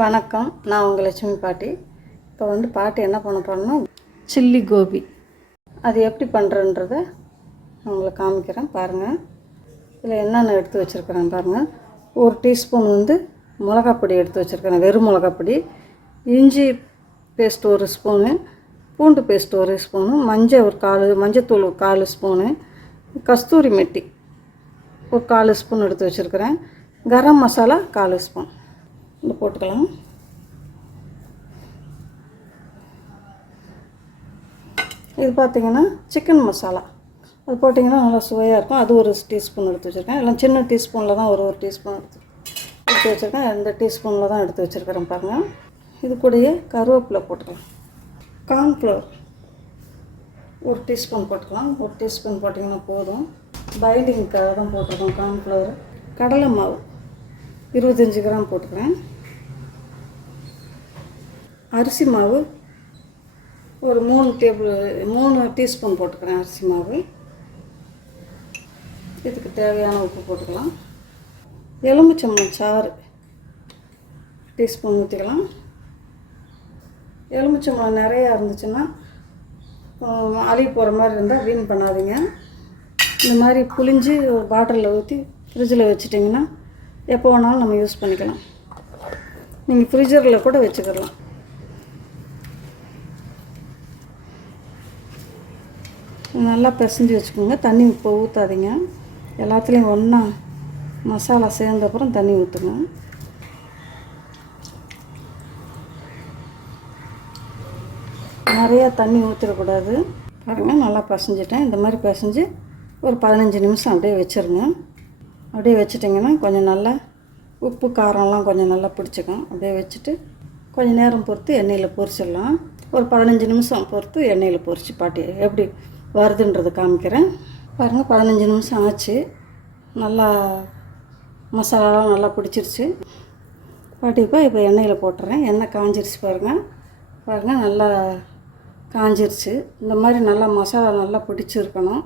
வணக்கம். நான் உங்கள் லட்சுமி பாட்டி. இப்போ வந்து பாட்டி என்ன பண்ண போறோம்னா சில்லி கோபி. அது எப்படி பண்ணுறன்றத உங்களுக்கு காமிக்கிறேன். பாருங்கள் இதில் என்னென்ன எடுத்து வச்சுருக்கிறேன் பாருங்கள் ஒரு டீஸ்பூன் வந்து மிளகாப்பொடி எடுத்து வச்சுருக்கிறேன். வெறும் மிளகாப்பொடி இஞ்சி பேஸ்ட் ஒரு ஸ்பூனு. பூண்டு பேஸ்ட் ஒரு ஸ்பூனு. மஞ்சள் ஒரு கால் மஞ்சத்தூள் ஒரு கால் ஸ்பூனு. கஸ்தூரி மெட்டி ஒரு கால் ஸ்பூன் எடுத்து வச்சுருக்கிறேன். கரம் மசாலா கால் ஸ்பூன். இந்த போட்டுக்கலாம். இது பார்த்தீங்கன்னா சிக்கன் மசாலா அது போட்டிங்கன்னா நல்லா சுவையாக இருக்கும். அது ஒரு டீஸ்பூன் எடுத்து வச்சுருக்கேன். எல்லாம் சின்ன டீஸ்பூனில் தான் ஒரு ஒரு டீஸ்பூன் எடுத்து எடுத்து வச்சுருக்கேன். இந்த டீஸ்பூனில் தான் எடுத்து வச்சுருக்கிறேன் பாருங்கள் இது கூடயே கருவேப்பிலை போட்டுக்கலாம். கார்ன்ஃப்ளவர் ஒரு டீஸ்பூன் போட்டுக்கலாம். ஒரு டீஸ்பூன் போட்டிங்கன்னா போதும். பைண்டிங்க்காக தான் போட்டிருக்கோம் கார்ன்ஃப்ளவர் கடலை மாவு. இருபத்தஞ்சி கிராம் போட்டுக்கிறேன். அரிசி மாவு ஒரு மூணு டேபிள் மூணு டீஸ்பூன் போட்டுக்கிறேன் அரிசி மாவு. இதுக்கு தேவையான உப்பு போட்டுக்கலாம். எலுமிச்சம்பழம் சாறு டீஸ்பூன் ஊற்றிக்கலாம் எலுமிச்சம்பழம் நிறையா இருந்துச்சுன்னா அழுகி போகிற மாதிரி இருந்தால் வீண் பண்ணாதீங்க. இந்த மாதிரி புளிஞ்சு ஒரு பாட்டிலில் ஊற்றி ஃப்ரிட்ஜில் வச்சிட்டிங்கன்னா எப்போ வேணாலும் நம்ம யூஸ் பண்ணிக்கலாம். நீங்கள் ஃப்ரிட்ஜரில் கூட வச்சுக்கலாம். நல்லா பிசைஞ்சு வச்சுக்கோங்க. தண்ணி இப்போ ஊற்றாதீங்க எல்லாத்துலேயும் ஒன்றா மசாலா சேர்ந்த அப்புறம் தண்ணி ஊற்றுங்க நிறையா தண்ணி ஊற்றிடக்கூடாது பாருங்கள் நல்லா பிசைஞ்சிட்டேன். இந்த மாதிரி பிசைஞ்சு ஒரு பதினஞ்சு நிமிஷம் அப்படியே வச்சுருங்க. அப்படியே வச்சிட்டிங்கன்னா கொஞ்சம் நல்லா உப்பு காரம்லாம் கொஞ்சம் நல்லா பிடிச்சிக்கும். அப்படியே வச்சுட்டு கொஞ்சம் நேரம் பொறுத்து எண்ணெயில் பொரிச்சிடலாம். ஒரு பதினஞ்சு நிமிஷம் பொறுத்து எண்ணெயில் பொரிச்சு பாட்டி எப்படி வருதுன்றதை காமிக்கிறேன். பாருங்கள் பதினஞ்சு நிமிஷம் ஆச்சு. நல்லா மசாலாலாம் நல்லா பிடிச்சிருச்சு. பாட்டிப்பா இப்போ எண்ணெயில் போட்டுறேன். எண்ணெய் காஞ்சிருச்சு பாருங்கள் பாருங்கள் நல்லா காஞ்சிருச்சு. இந்த மாதிரி நல்லா மசாலா நல்லா பிடிச்சிருக்கணும்.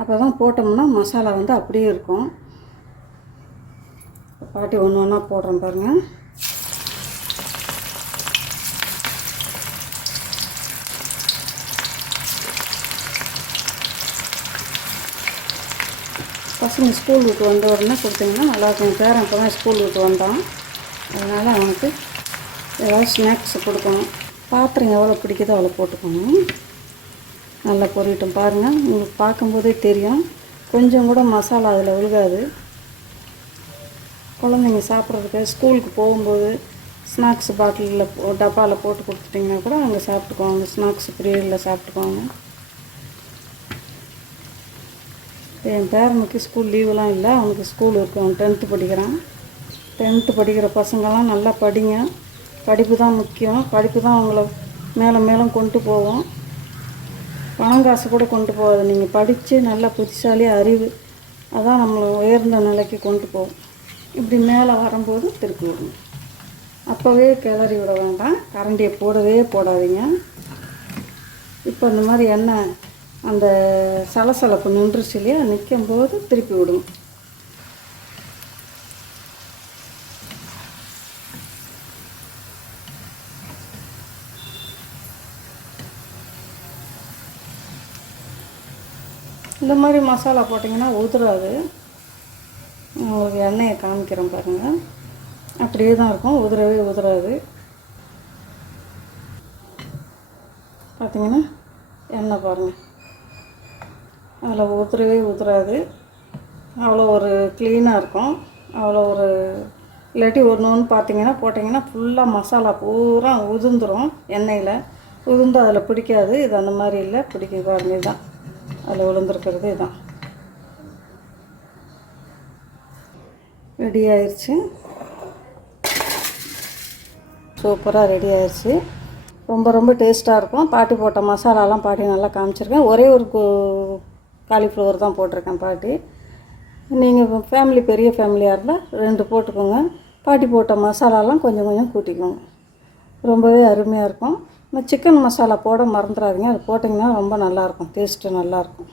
அப்போ தான் போட்டோம்னா மசாலா வந்து அப்படியே இருக்கும். பாட்டி ஒன்று ஒன்றா போடுறேன் பாருங்கள் பசங்க ஸ்கூல் விட்டு வந்த உடனே கொடுத்தீங்கன்னா நல்லாயிருக்கும். பேரன் இப்போ தான் ஸ்கூல் விட்டு வந்தான். அதனால் அவனுக்கு ஏதாவது ஸ்நாக்ஸ் கொடுக்கணும். பாத்திரம் எவ்வளோ பிடிக்குதோ அவ்வளோ போட்டுக்கணும். நல்லா பொரியட்டும். பாருங்கள் உங்களுக்கு பார்க்கும்போதே தெரியும். கொஞ்சம் கூட மசாலா அதில் விழுகாது. குழந்தைங்க சாப்பிட்றதுக்கு ஸ்கூலுக்கு போகும்போது ஸ்நாக்ஸ் பாட்டிலில் டப்பாவில் போட்டு கொடுத்துட்டிங்கன்னா கூட அவங்க சாப்பிட்டுக்குவாங்க. ஸ்நாக்ஸ் பீரியடில் சாப்பிட்டுக்குவாங்க இப்போ என் பேரனுக்கு ஸ்கூல் லீவெலாம் இல்லை. அவனுக்கு ஸ்கூல் இருக்கு. அவன் டென்த்து படிக்கிறான். டென்த்து படிக்கிற பசங்கள்லாம் நல்லா படிங்க. படிப்பு தான் முக்கியம். படிப்பு தான் அவங்கள மேலே மேலும் கொண்டு போவோம் பணம் காசு கூட கொண்டு போகாது. நீங்கள் படித்து நல்லா புத்திசாலியாக அறிவு அதான் நம்மளை உயர்ந்த நிலைக்கு கொண்டு போகும். இப்படி மேலே வரும்போது திருப்பி விடணும் அப்போவே கிளறி விட வேண்டாம். கரண்டியை போடவே போடாதீங்க. இப்போ இந்த மாதிரி எண்ணெய் அந்த சலசலப்பு நின்றுச்சு இல்லையா? நிற்கும் போது திருப்பி விடும் இந்த மாதிரி மசாலா போட்டிங்கன்னா உதிராது. உங்களுக்கு எண்ணெயை காமிக்கிறேன் பாருங்கள் அப்படியே தான் இருக்கும். உதிரவே உதிராது. பார்த்தீங்கன்னா எண்ணெய் பாருங்கள் அதில் உதிரவே உதிராது அவ்வளோ ஒரு க்ளீனாக இருக்கும். அவ்வளோ ஒரு இல்லாட்டி ஒன்று ஒன்று பார்த்தீங்கன்னா போட்டிங்கன்னா ஃபுல்லாக மசாலா பூரா உதிர்ந்துடும் எண்ணெயில். உதிர்ந்து அதில் பிடிக்காது. இது அந்த மாதிரி இல்லை. பிடிக்க பாருங்க இதுதான். அதில் விழுந்துருக்கிறது இதுதான். ரெடி ஆயிடுச்சு சூப்பராக ரெடி ஆயிடுச்சு ரொம்ப ரொம்ப டேஸ்ட்டாக இருக்கும். பாட்டி போட்ட மசாலாலாம் பாட்டி நல்லா காமிச்சிருக்கேன் ஒரே ஒரு காலிஃப்ளவர் தான் போட்டிருக்கேன் பாட்டி. நீங்கள் ஃபேமிலி பெரிய ஃபேமிலியாக இருந்தால் ரெண்டு போட்டுக்கோங்க. பாட்டி போட்ட மசாலாலாம் கொஞ்சம் கொஞ்சம் கூட்டிக்கோங்க. ரொம்பவே அருமையாக இருக்கும். இந்த சிக்கன் மசாலா போட மறந்துடாதீங்க. அது போட்டிங்கன்னா ரொம்ப நல்லாயிருக்கும். டேஸ்ட்டு நல்லாயிருக்கும்.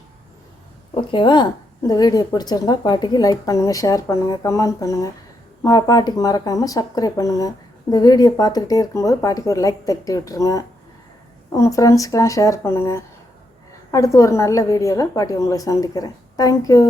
ஓகேவா இந்த வீடியோ பிடிச்சிருந்தா பாட்டிக்கு லைக் பண்ணுங்கள் ஷேர் பண்ணுங்கள் கமெண்ட் பண்ணுங்கள் மா பாட்டிக்கு மறக்காமல் சப்ஸ்கிரைப் பண்ணுங்கள் இந்த வீடியோ பார்த்துக்கிட்டே இருக்கும்போது பாட்டிக்கு ஒரு லைக் தட்டி விட்டுருங்க. உங்கள் ஃப்ரெண்ட்ஸ்க்கெலாம் ஷேர் பண்ணுங்கள் அடுத்து ஒரு நல்ல வீடியோவில் பாட்டி உங்களை சந்திக்கிறேன். தேங்க்யூ